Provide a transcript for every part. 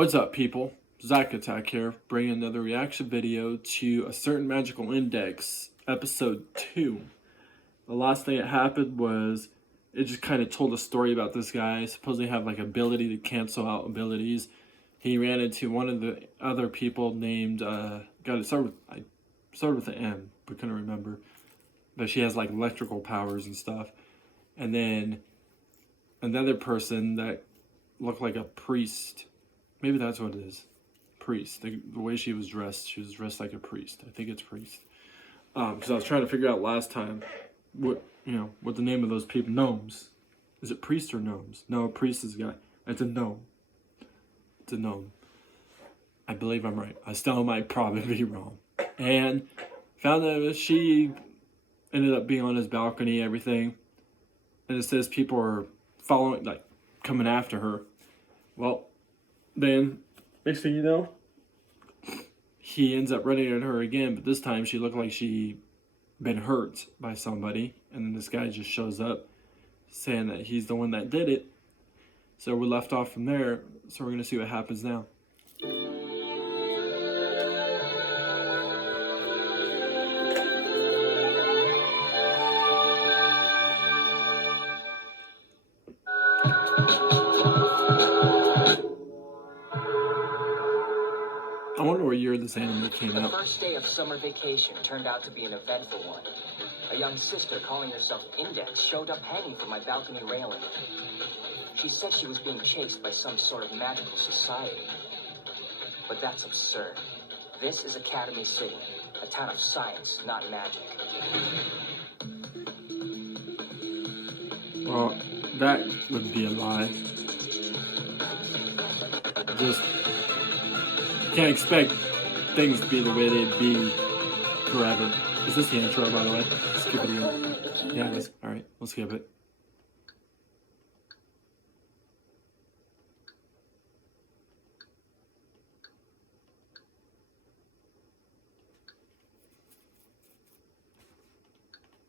What's up, people? Zach Attack here, bringing another reaction video to A Certain Magical Index, episode 2. The last thing that happened was it just kind of told a story about this guy. Supposedly have like ability to cancel out abilities. He ran into one of the other people named started with an M, but couldn't remember. But she has like electrical powers and stuff. And then another person that looked like a priest. Maybe that's what it is. Priest. The way she was dressed like a priest. I think it's priest. Because I was trying to figure out last time what the name of those people. Gnomes. Is it priest or gnomes? No, a priest is a guy. It's a gnome. It's a gnome. I believe I'm right. I still might probably be wrong. And found that she ended up being on his balcony, everything. And it says people are following, like, coming after her. Well, then, next thing you know, he ends up running at her again, but this time she looked like she been hurt by somebody, and then this guy just shows up saying that he's the one that did it. So we left off from there, so we're going to see what happens now. I wonder what year this anime came out. The first day of summer vacation turned out to be an eventful one. A young sister calling herself Index showed up hanging from my balcony railing. She said she was being chased by some sort of magical society. But that's absurd. This is Academy City, a town of science, not magic. Well, that would be a lie. Just can't expect things to be the way they'd be forever. Is this the intro, by the way? Skip it again. Yeah, alright, we'll skip it.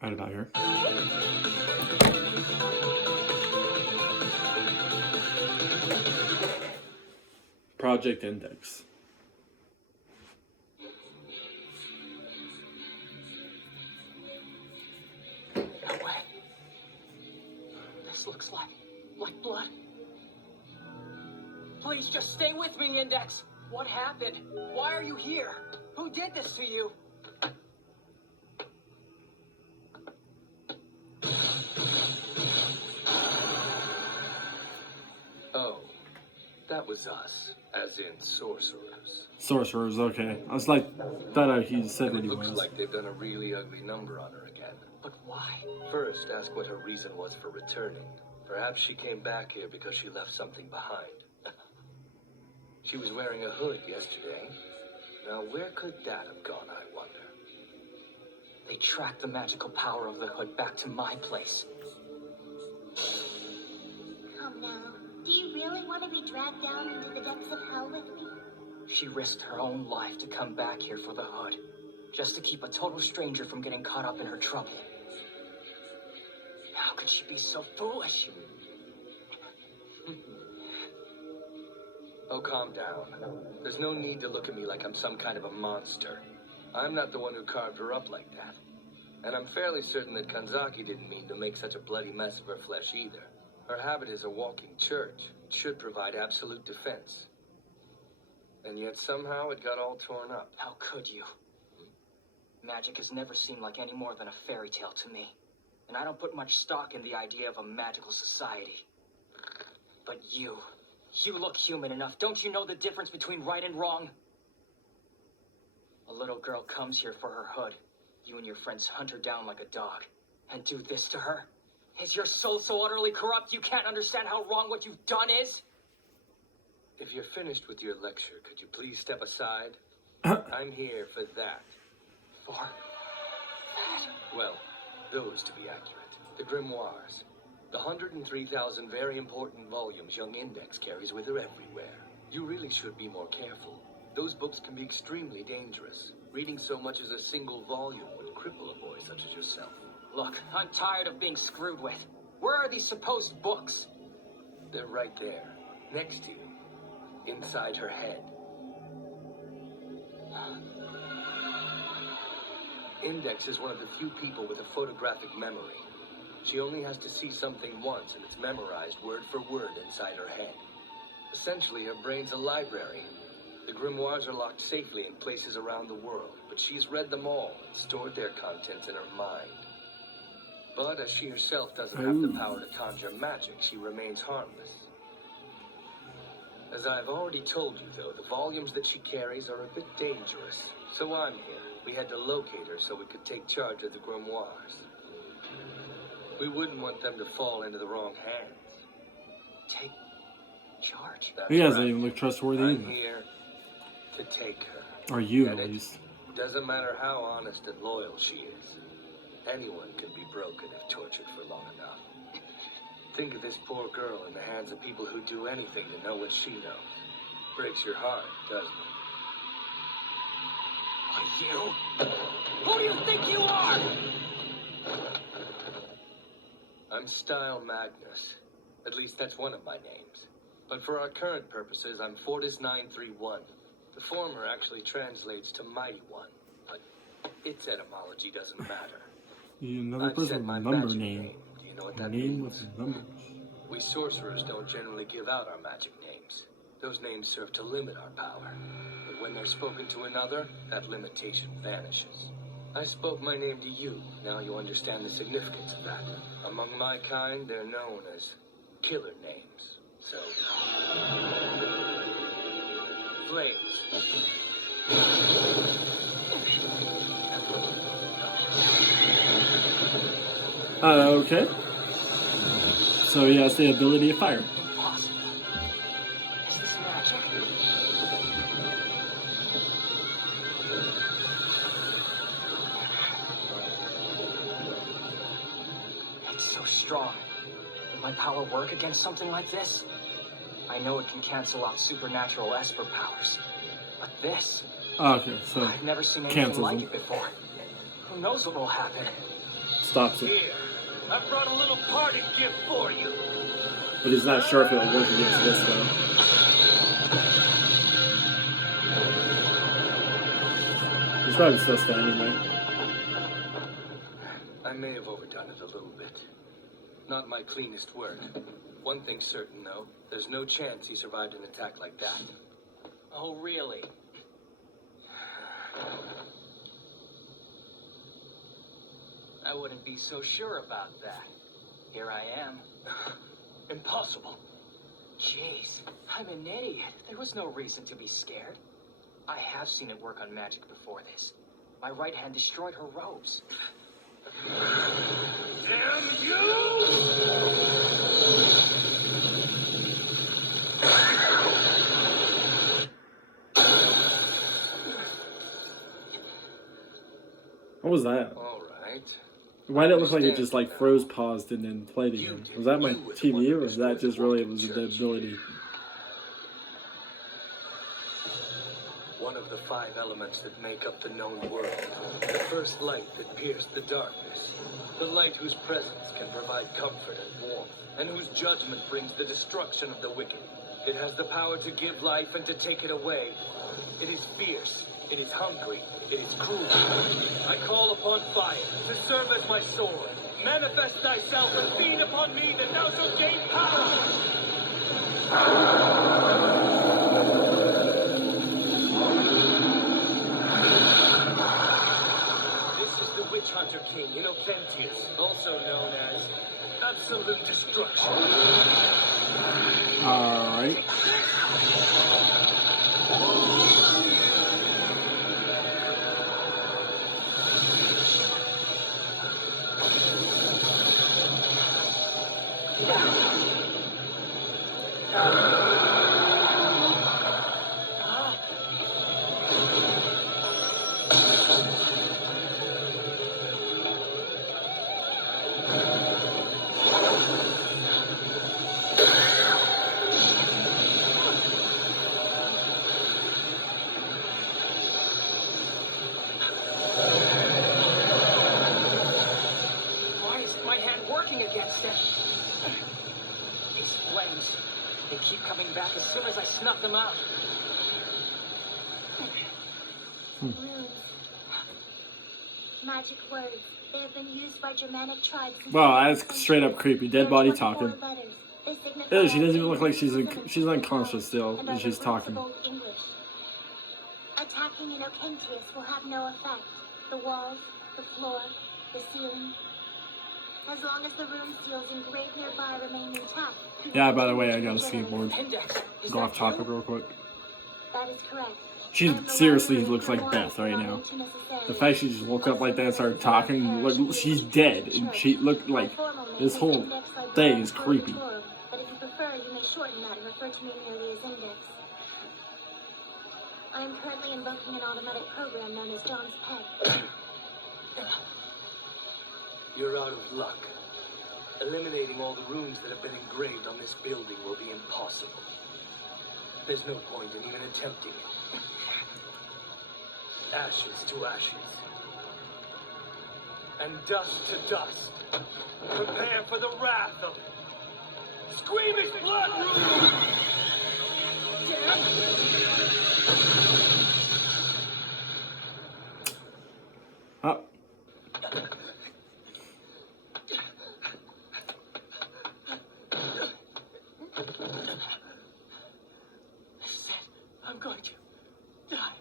Right about here. Project Index. No way. This looks like blood. Please just stay with me, Index. What happened? Why are you here? Who did this to you? Oh, that was us, as in sorcerers. Sorcerers, okay. I was like, thought he said And what it he looks was. like they've done a really ugly number on her again. But why? First, ask what her reason was for returning. Perhaps she came back here because she left something behind. She was wearing a hood yesterday. Now, where could that have gone, I wonder? They tracked the magical power of the hood back to my place. Come now. Do you really want to be dragged down into the depths of hell with me? She risked her own life to come back here for the hood, just to keep a total stranger from getting caught up in her trouble. How could she be so foolish? Oh, calm down. There's no need to look at me like I'm some kind of a monster. I'm not the one who carved her up like that. And I'm fairly certain that Kanzaki didn't mean to make such a bloody mess of her flesh either. Her habit is a walking church. It should provide absolute defense. And yet somehow it got all torn up. How could you? Magic has never seemed like any more than a fairy tale to me. And I don't put much stock in the idea of a magical society. But you look human enough. Don't you know the difference between right and wrong? A little girl comes here for her hood. You and your friends hunt her down like a dog. And do this to her? Is your soul so utterly corrupt you can't understand how wrong what you've done is? If you're finished with your lecture, could you please step aside? I'm here for that. For that? Well, those to be accurate. The grimoires. The 103,000 very important volumes young Index carries with her everywhere. You really should be more careful. Those books can be extremely dangerous. Reading so much as a single volume would cripple a boy such as yourself. Look, I'm tired of being screwed with. Where are these supposed books? They're right there, next to you. inside her head. Index is one of the few people with a photographic memory. She only has to see something once and it's memorized word for word inside her head. Essentially, her brain's a library. The grimoires are locked safely in places around the world, but she's read them all and stored their contents in her mind. But as she herself doesn't have the power to conjure magic, she remains harmless. As I've already told you, though, the volumes that she carries are a bit dangerous. So I'm here. We had to locate her so we could take charge of the grimoires. We wouldn't want them to fall into the wrong hands. Take charge? He doesn't right. even look trustworthy I'm either. here to take her. Or you, Get at it? least. Doesn't matter how honest and loyal she is. Anyone can be broken if tortured for long enough. Think of this poor girl in the hands of people who do anything to know what she knows. Breaks your heart, doesn't it? Are you? Who do you think you are? I'm Style Magnus. At least that's one of my names. But for our current purposes, I'm Fortis 931. The former actually translates to Mighty One, but its etymology doesn't matter. Another I've person said with my a number magic name. Do you know what A that name means? with numbers. We sorcerers don't generally give out our magic names. Those names serve to limit our power. But when they're spoken to another, that limitation vanishes. I spoke my name to you. Now you understand the significance of that. Among my kind, they're known as killer names. So, Flames. Okay. So he has the ability to fire. Impossible. Is this magic? It's so strong. Will my power work against something like this? I know it can cancel out supernatural Esper powers. But this, Okay, so I've never seen anything cancels like him. it before. Who knows what will happen? Stops it. Here, I brought a little party gift for you. But he's not sure if it'll work against this though. He's probably still standing there. I may have overdone it a little bit. Not my cleanest work. One thing's certain, though. There's no chance he survived an attack like that. Oh, really? I wouldn't be so sure about that. Here I am. Impossible. Jeez, I'm an idiot. There was no reason to be scared. I have seen it work on magic before this. My right hand destroyed her robes. Damn you! What was that? All right. Why did it look like it just like froze, paused, and then played again? Was that my TV or was that just really was the ability? One of the 5 elements that make up the known world. The first light that pierced the darkness. The light whose presence can provide comfort and warmth, and whose judgment brings the destruction of the wicked. It has the power to give life and to take it away. It is fierce. It is hungry. It is cruel. I call upon fire to serve as my sword. Manifest thyself and feed upon me that thou shalt gain power. This is the Witch Hunter King, Innocentius, also known as Absolute Destruction. Alright. Why isn't my hand working against it? These flames, they keep coming back as soon as I snuff them out. Runes. Magic words. They have been used by Germanic tribes. Wow, that's straight up creepy. Dead body talking. Ew, she doesn't even look like she's unconscious still, and she's talking. Attacking an Ocentius will have no effect. The walls, the floor, the ceiling. As long as the rune seals engraved nearby remain intact. Yeah, by the way, I got a skateboard. Index. Is Go that off topic you? real quick. That is correct. She seriously looks like Beth right now. The fact she just woke up like that and started talking, look, she's dead, and she looked like this whole thing is creepy. But if you prefer, you may shorten that and refer to me merely as Index. I am currently invoking an automatic program known as John's Peg. You're out of luck. Eliminating all the runes that have been engraved on this building will be impossible. There's no point in even attempting it. Ashes to ashes. And dust to dust. Prepare for the wrath of screaming blood! Oh. I'm going to die.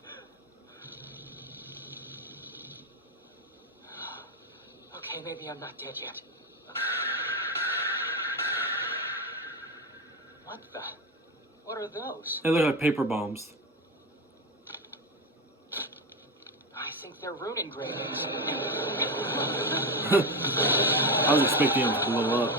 Okay, maybe I'm not dead yet. What the? What are those? They look like paper bombs. I think they're rune engravings. I was expecting them to blow up.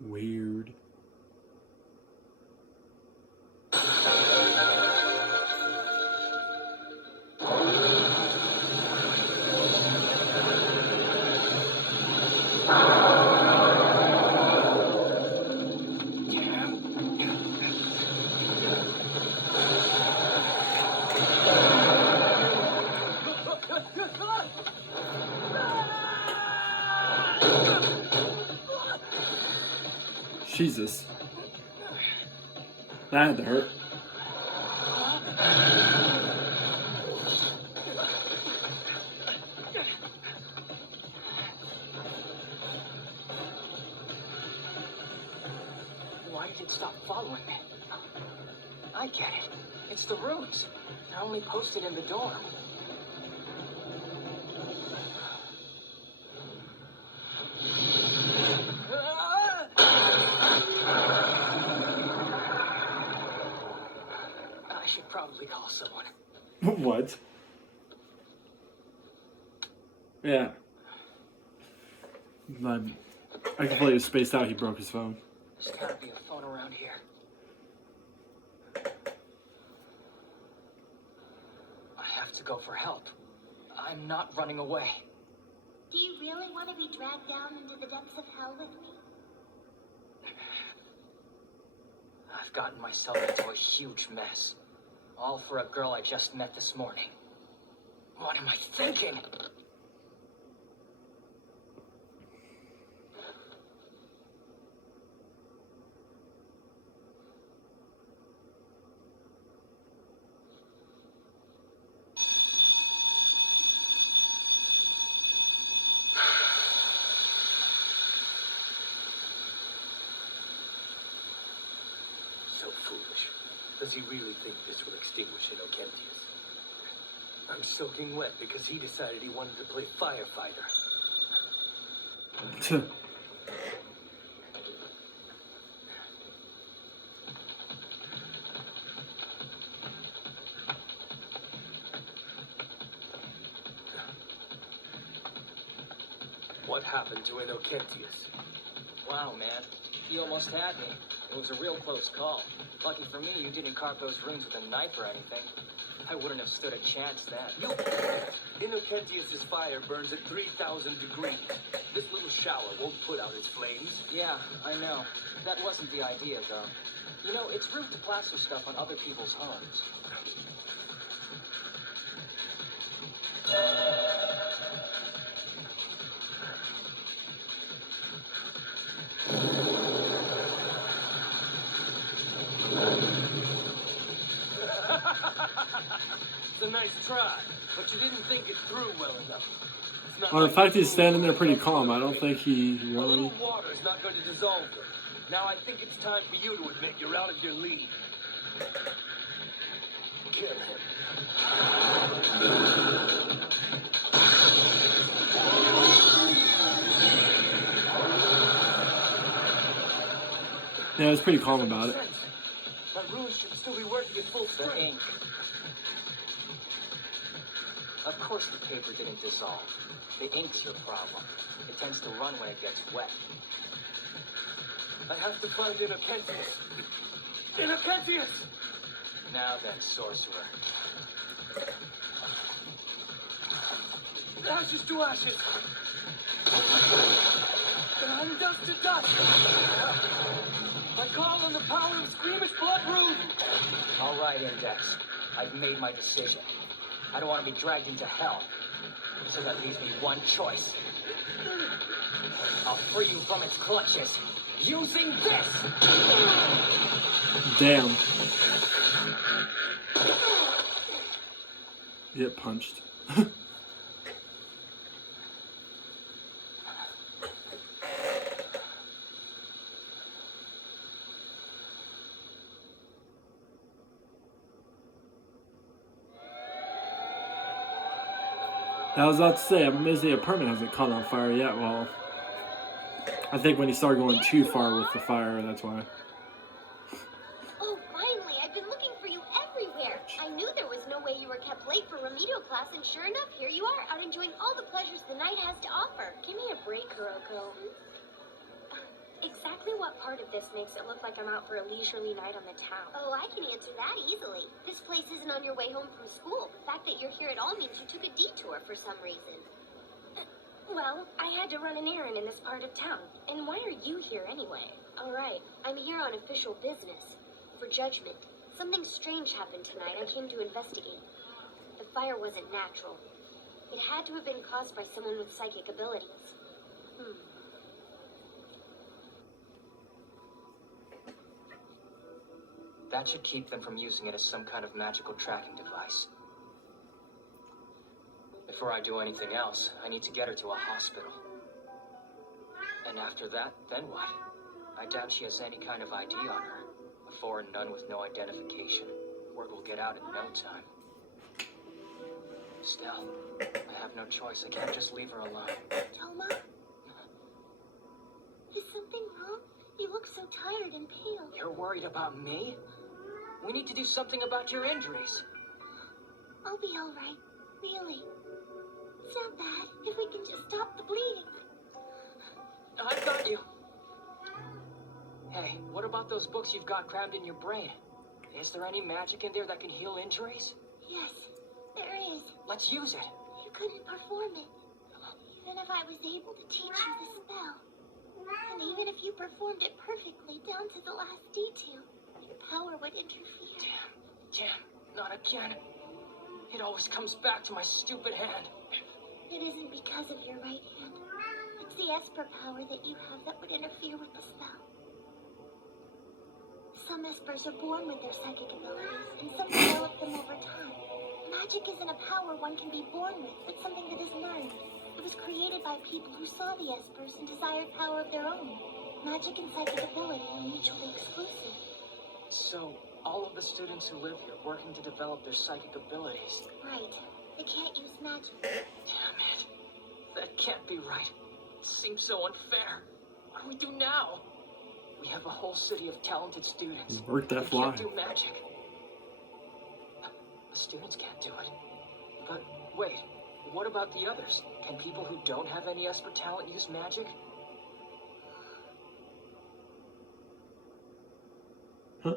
Weird. Jesus. That had to hurt. Why did it stop following me? I get it. It's the runes. They're only posted in the dorm. I should probably call someone. What? Yeah. I can play he was spaced out. He broke his phone. There's gotta be a phone around here. I have to go for help. I'm not running away. Do you really want to be dragged down into the depths of hell with me? I've gotten myself into a huge mess. All for a girl I just met this morning. What am I thinking? So foolish. Does he really think this will extinguish an Ocentius? I'm soaking wet because he decided he wanted to play firefighter. What happened to an Ocentius? Wow, man. He almost had me. It was a real close call. Lucky for me, you didn't carve those runes with a knife or anything. I wouldn't have stood a chance then. Innocentius's fire burns at 3,000 degrees. This little shower won't put out its flames. Yeah, I know. That wasn't the idea, though. You know, it's rude to plaster stuff on other people's homes. a nice try, but you didn't think it through well enough. It's not Well, the like fact you he's standing there fooled pretty me. calm, I don't think he A really... little water's not going to dissolve them. Now I think it's time for you to admit you're out of your league. Kill him. Yeah, he's pretty calm about it. My runes should still be working at full The strength. ink. Of course the paper didn't dissolve. The ink's your problem. It tends to run when it gets wet. I have to find Innocentius. Innocentius! Now then, sorcerer. Ashes to ashes. And dust to dust. I call on the power of Squeamish Blood Root. All right, Index. I've made my decision. I don't want to be dragged into hell. So that leaves me one choice. I'll free you from its clutches. Using this! Damn. Get punched. I was about to say, I'm amazed the apartment hasn't caught on fire yet. Well, I think when he started going too far with the fire, that's why. Oh, finally! I've been looking for you everywhere. I knew there was no way you were kept late for remedial class, and sure enough, here you are, out enjoying all the pleasures the night has to offer. Give me a break, Kuroko. Exactly what part of this makes it look like I'm out for a leisurely night on the town? Oh, I can answer that easily. This place isn't on your way home from school. The fact that you're here at all means you took a detour for some reason. Well, I had to run an errand in this part of town. And why are you here anyway? All right, I'm here on official business. For judgment. Something strange happened tonight. I came to investigate. The fire wasn't natural. It had to have been caused by someone with psychic abilities. That should keep them from using it as some kind of magical tracking device. Before I do anything else, I need to get her to a hospital. And after that, then what? I doubt she has any kind of ID on her. A foreign nun with no identification. Word will get out in no time. Still, I have no choice. I can't just leave her alone. Toma? Is something wrong? You look so tired and pale. You're worried about me? We need to do something about your injuries. I'll be all right. Really. It's not bad if we can just stop the bleeding. I've got you. Hey, what about those books you've got crammed in your brain? Is there any magic in there that can heal injuries? Yes, there is. Let's use it. You couldn't perform it. Even if I was able to teach you the spell. And even if you performed it perfectly down to the last detail, your power would interfere. Damn, not again. It always comes back to my stupid hand. It isn't because of your right hand. It's the Esper power that you have that would interfere with the spell. Some Espers are born with their psychic abilities, and some develop them over time. Magic isn't a power one can be born with, but something that is learned. It was created by people who saw the Espers and desired power of their own. Magic and psychic ability are mutually exclusive. So, all of the students who live here working to develop their psychic abilities. Right. They can't use magic. Damn it. That can't be right. It seems so unfair. What do we do now? We have a whole city of talented students. Work that fly. Can't do magic. The students can't do it. But wait, what about the others? Can people who don't have any Esper talent use magic? Huh?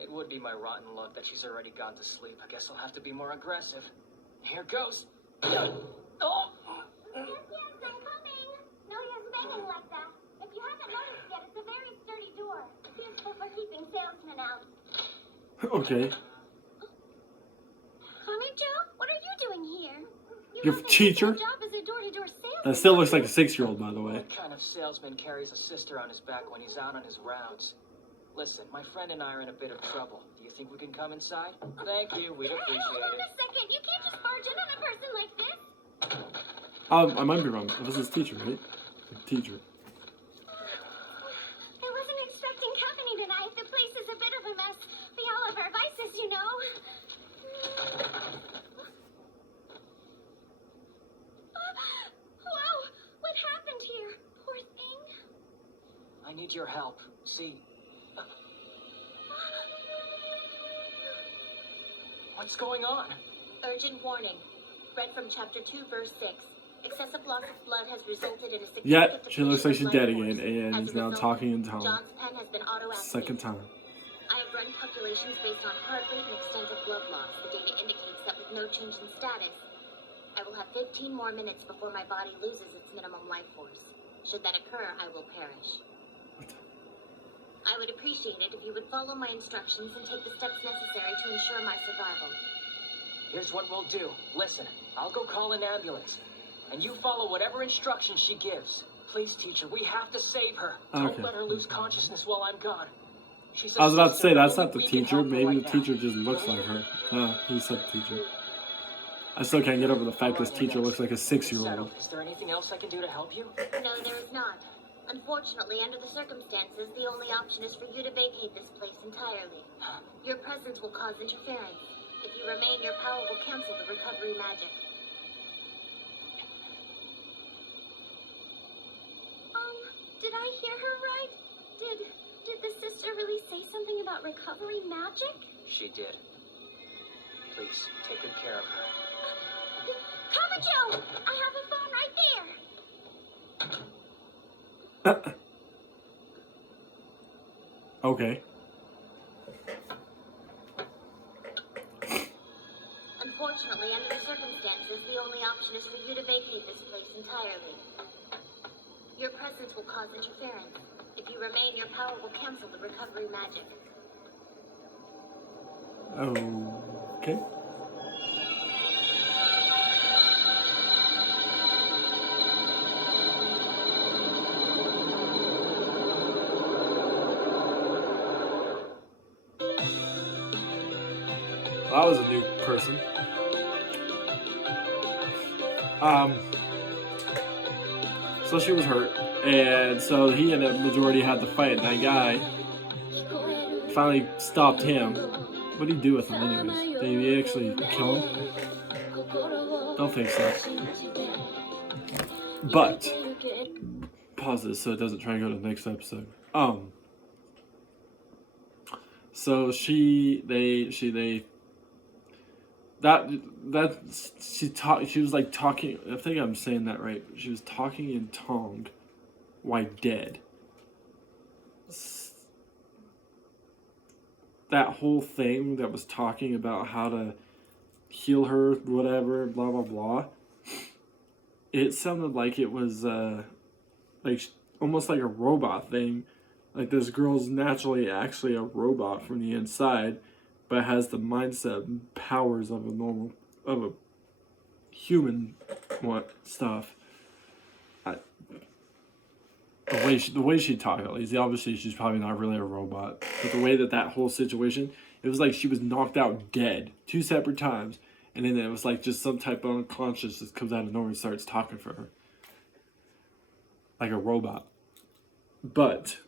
It would be my rotten luck that she's already gone to sleep. I guess I'll have to be more aggressive. Here goes. Oh! Yes, I'm coming! No use banging like that. If you haven't noticed yet, it's a very sturdy door. It's useful for keeping salesmen out. Okay. Hamicho, what are you doing here? Your have a teacher? job as a door-to-door salesman. That still looks like a 6-year-old, by the way. What kind of salesman carries a sister on his back when he's out on his rounds? Listen, my friend and I are in a bit of trouble. Do you think we can come inside? Thank you, we'd appreciate Hold on it. a second. You can't just barge in on a person like this. I might be wrong. It was his teacher, right? Teacher. I wasn't expecting company tonight. The place is a bit of a mess. We all have our vices, you know. Whoa! What happened here? Poor thing. I need your help. See, what's going on? Urgent warning. Read from chapter 2, verse 6. Excessive loss of blood has resulted in a significant Yeah, she looks like she's depletion dead of life again, force. and As he's a now result, talking in tongue. John's pen has been auto-activated. Second time. I have run calculations based on heart rate and extent of blood loss. The data indicates that with no change in status, I will have 15 more minutes before my body loses its minimum life force. Should that occur, I will perish. I would appreciate it if you would follow my instructions and take the steps necessary to ensure my survival. Here's what we'll do. Listen, I'll go call an ambulance. And you follow whatever instructions she gives. Please, teacher, we have to save her. Okay. Don't let her lose consciousness while I'm gone. She's a I was about to sister, say, that's only not the we can teacher. help her Maybe right the now. teacher just looks like her. No, he said the teacher. I still can't get over the fact this teacher looks like a 6-year-old. Settled. Is there anything else I can do to help you? No, there is not. Unfortunately, under the circumstances, the only option is for you to vacate this place entirely. Your presence will cause interference. If you remain, your power will cancel the recovery magic. Did I hear her right? Did the sister really say something about recovery magic? She did. Please, take good care of her. Kamajo! I have a phone right there! Okay. Unfortunately, under the circumstances, the only option is for you to vacate this place entirely. Your presence will cause interference. If you remain, your power will cancel the recovery magic. Okay. That was a new person. So she was hurt, and so he and the majority had to fight. That guy finally stopped him. What did he do with him, anyways? Did he actually kill him? Don't think so. But pause this so it doesn't try and go to the next episode. So she was like talking, I think I'm saying that right. She was talking in tongue while dead. That whole thing that was talking about how to heal her, whatever, blah blah blah. It sounded like it was like almost like a robot thing. Like this girl's naturally actually a robot from the inside, but has the mindset and powers of a human stuff. The way she talked, at least, obviously she's probably not really a robot, but the way that whole situation, it was like she was knocked out dead 2 separate times, and then it was like just some type of unconscious just comes out of nowhere and starts talking for her, like a robot. But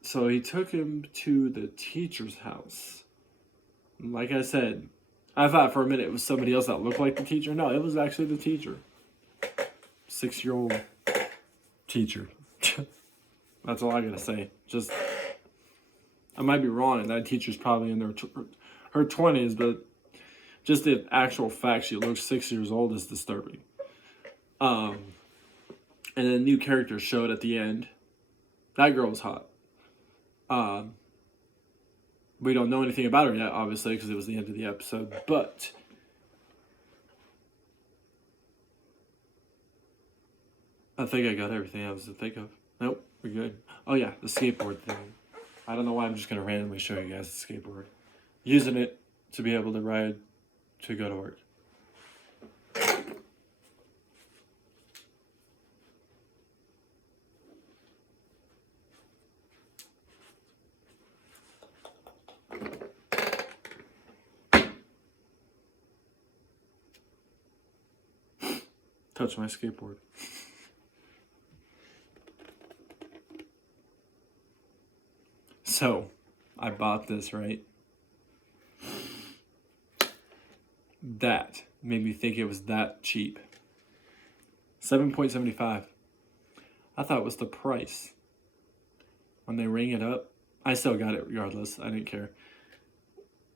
so he took him to the teacher's house. Like I said, I thought for a minute it was somebody else that looked like the teacher. No, it was actually the teacher. 6-year-old teacher. That's all I gotta say. Just, I might be wrong, and that teacher's probably in her 20s, but just the actual fact she looks 6 years old is disturbing. And then a new character showed at the end. That girl was hot. We don't know anything about her yet, obviously, because it was the end of the episode, but I think I got everything I was to think of. Nope, we're good. Oh yeah, the skateboard thing. I don't know why I'm just going to randomly show you guys the skateboard. Using it to be able to ride to go to work. touch my skateboard. So, I bought this, right? That made me think it was that cheap. 7.75. I thought it was the price. When they rang it up, I still got it regardless. I didn't care.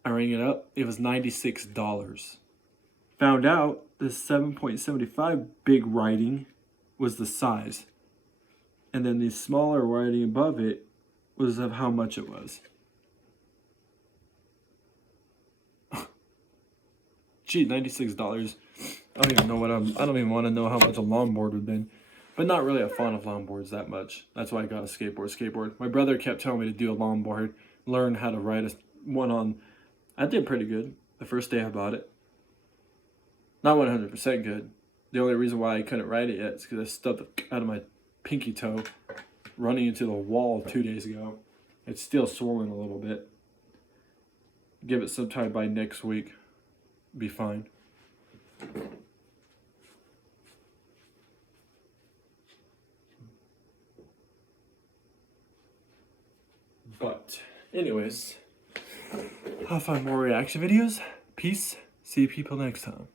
I rang it up. It was $96. Found out this 7.75 big writing was the size. And then the smaller writing above it was of how much it was. Gee, $96. I don't even know what I don't even want to know how much a longboard would have been. But not really a fan of longboards that much. That's why I got a skateboard. My brother kept telling me to do a longboard, learn how to ride one on. I did pretty good the first day I bought it. Not 100% good. The only reason why I couldn't ride it yet is because I stubbed out of my pinky toe running into the wall 2 days ago. It's still swollen a little bit. Give it some time by next week. Be fine. But, anyways, I'll find more reaction videos. Peace. See you people next time.